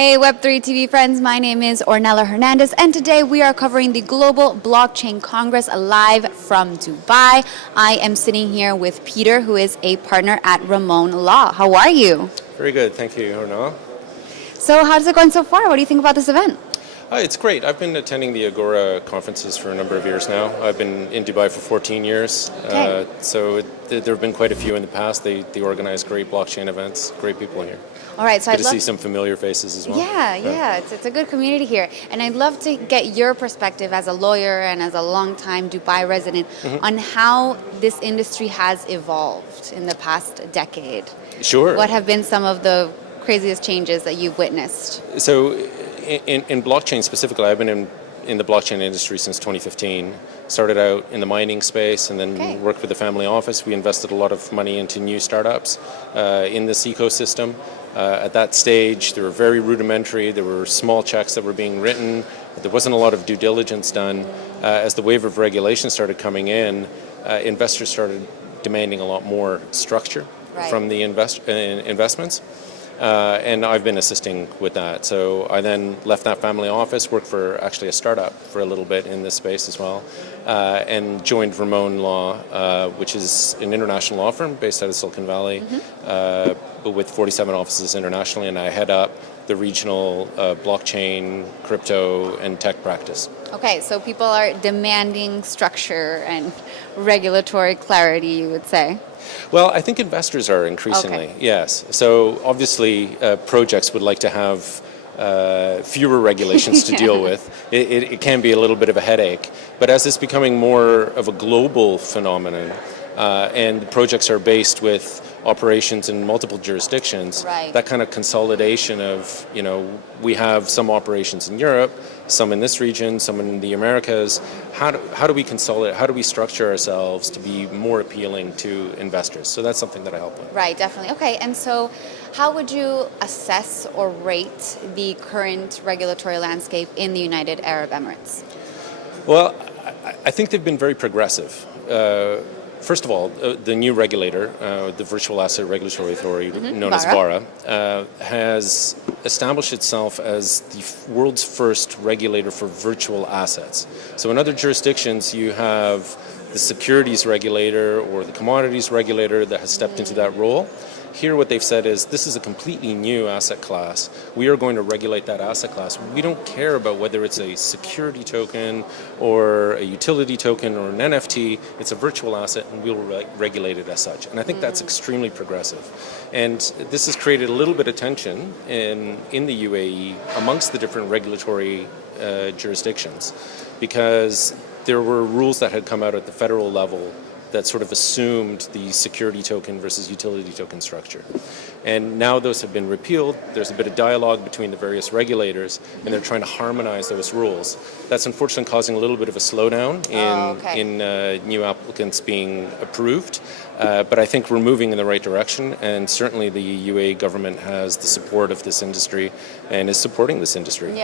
Hey Web3 TV friends, my name is Ornella Hernandez and today we are covering the Global Blockchain Congress live from Dubai. I am sitting here with Peter, who is a partner at Rimon Law. How are you? Very good, thank you, Ornella. So how's it going so far? What do you think about this event? It's great. I've been attending the Agora conferences for a number of years now. I've been in Dubai for 14 years, Okay. there have been quite a few in the past. They organize great blockchain events, great people here. All right, so Good to see some familiar faces as well. Yeah, it's a good community here. And I'd love to get your perspective as a lawyer and as a longtime Dubai resident on how this industry has evolved in the past decade. Sure. What have been some of the craziest changes that you've witnessed? So in blockchain specifically, I've been in the blockchain industry since 2015. Started out in the mining space and then worked with the family office. We invested a lot of money into new startups in this ecosystem. At that stage, they were very rudimentary. There were small checks that were being written. There wasn't a lot of due diligence done. As the wave of regulation started coming in, investors started demanding a lot more structure from the investments. And I've been assisting with that. So I then left that family office, worked for actually a startup for a little bit in this space as well, and joined Rimon Law, which is an international law firm based out of Silicon Valley, but with 47 offices internationally, and I head up the regional blockchain, crypto, and tech practice. Okay, so people are demanding structure and regulatory clarity, you would say? Well, I think investors are increasingly, yes. So obviously projects would like to have fewer regulations to deal with. It can be a little bit of a headache. But as it's becoming more of a global phenomenon, and projects are based with operations in multiple jurisdictions, that kind of consolidation of, we have some operations in Europe, some in this region, some in the Americas. How do we consolidate? How do we structure ourselves to be more appealing to investors? So that's something that I help with. Right, definitely. Okay, and so how would you assess or rate the current regulatory landscape in the United Arab Emirates? Well, I think they've been very progressive. First of all, the new regulator, the Virtual Asset Regulatory Authority, known as VARA, has established itself as the world's first regulator for virtual assets. So in other jurisdictions, you have the securities regulator or the commodities regulator that has stepped into that role. Here what they've said is this is a completely new asset class. We are going to regulate that asset class. We don't care about whether it's a security token or a utility token or an NFT. It's a virtual asset and we'll regulate it as such. And I think that's extremely progressive. And this has created a little bit of tension in the UAE amongst the different regulatory jurisdictions, because there were rules that had come out at the federal level that sort of assumed the security token versus utility token structure. And now those have been repealed. There's a bit of dialogue between the various regulators, and they're trying to harmonize those rules. That's unfortunately causing a little bit of a slowdown in new applicants being approved. But I think we're moving in the right direction, and certainly the UAE government has the support of this industry and is supporting this industry.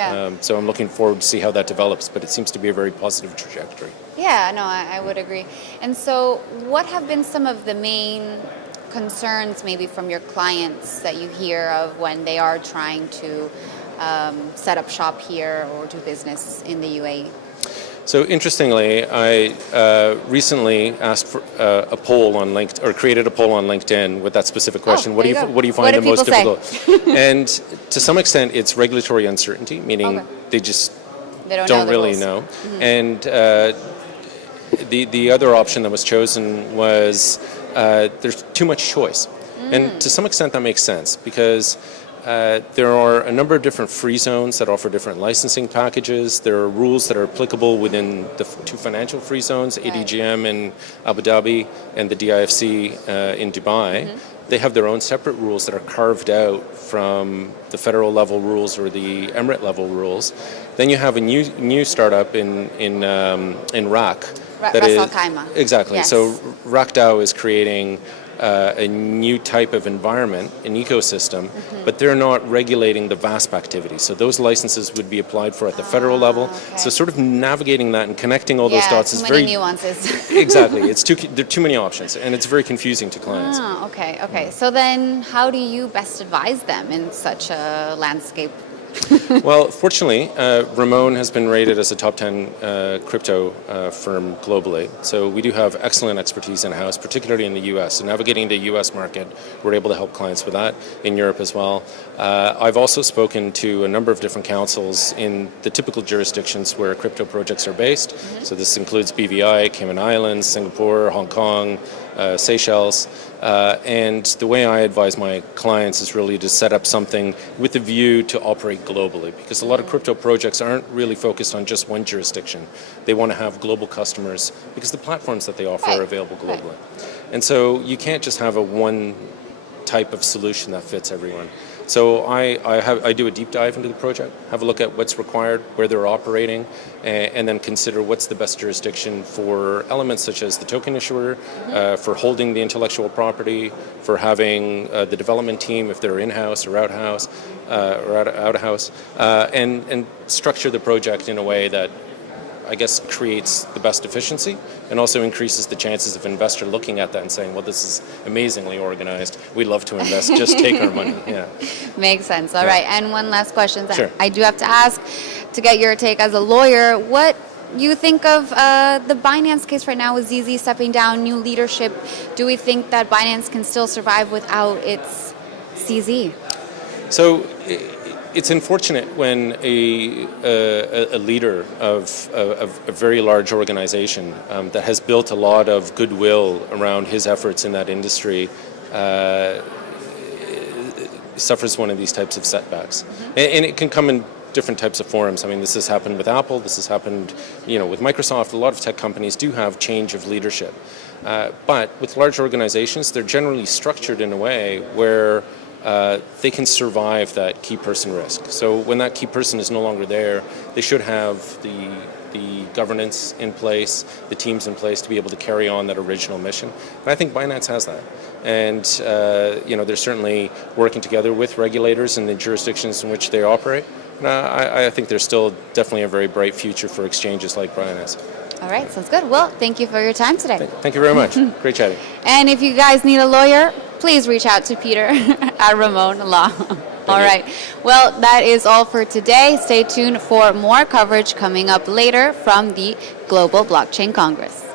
So I'm looking forward to see how that develops, but it seems to be a very positive trajectory. Yeah, no, I would agree. And so what have been some of the main concerns maybe from your clients that you hear of when they are trying to set up shop here or do business in the UAE? So interestingly, I recently asked for a poll on LinkedIn, or created a poll on LinkedIn with that specific question. What do you find the most difficult? And to some extent, it's regulatory uncertainty, meaning they just don't really know. And the other option that was chosen was there's too much choice. And to some extent that makes sense, because there are a number of different free zones that offer different licensing packages. There are rules that are applicable within the two financial free zones, ADGM in Abu Dhabi and the DIFC in Dubai. They have their own separate rules that are carved out from the federal level rules or the emirate level rules. Then you have a new startup in RAK. Exactly. Yes. So RAKDAO is creating a new type of environment, an ecosystem, but they're not regulating the VASP activities. So those licenses would be applied for at the federal level. So sort of navigating that and connecting all those dots is very... nuances. Exactly. There are too many options, and it's very confusing to clients. Okay. So then how do you best advise them in such a landscape Well, fortunately, Rimon has been rated as a top 10 crypto firm globally. So we do have excellent expertise in-house, particularly in the U.S. So navigating the U.S. market, we're able to help clients with that, in Europe as well. I've also spoken to a number of different councils in the typical jurisdictions where crypto projects are based. Mm-hmm. So this includes BVI, Cayman Islands, Singapore, Hong Kong, Seychelles. And the way I advise my clients is really to set up something with the view to operate globally, because a lot of crypto projects aren't really focused on just one jurisdiction. They want to have global customers because the platforms that they offer are available globally. And so you can't just have a one type of solution that fits everyone. So I do a deep dive into the project, have a look at what's required, where they're operating, and then consider what's the best jurisdiction for elements such as the token issuer, for holding the intellectual property, for having the development team if they're in-house or out-house, and structure the project in a way that I guess creates the best efficiency and also increases the chances of an investor looking at that and saying, well, this is amazingly organized. We'd love to invest. Just take our money. Yeah. Makes sense. All right. And one last question that Sure. I do have to ask to get your take as a lawyer. What you think of the Binance case right now with ZZ stepping down, new leadership? Do we think that Binance can still survive without its CZ? So it's unfortunate when a leader of a very large organization that has built a lot of goodwill around his efforts in that industry suffers one of these types of setbacks. Mm-hmm. And it can come in different types of forms. I mean, this has happened with Apple, this has happened, with Microsoft. A lot of tech companies do have change of leadership. But with large organizations, they're generally structured in a way where they can survive that key person risk. So when that key person is no longer there, they should have the governance in place, the teams in place to be able to carry on that original mission. And I think Binance has that. And they're certainly working together with regulators in the jurisdictions in which they operate. And I think there's still definitely a very bright future for exchanges like Binance. All right, sounds good. Well, thank you for your time today. Thank you very much. Great chatting. And if you guys need a lawyer, please reach out to Peter at Rimon Law. All right. Well, that is all for today. Stay tuned for more coverage coming up later from the Global Blockchain Congress.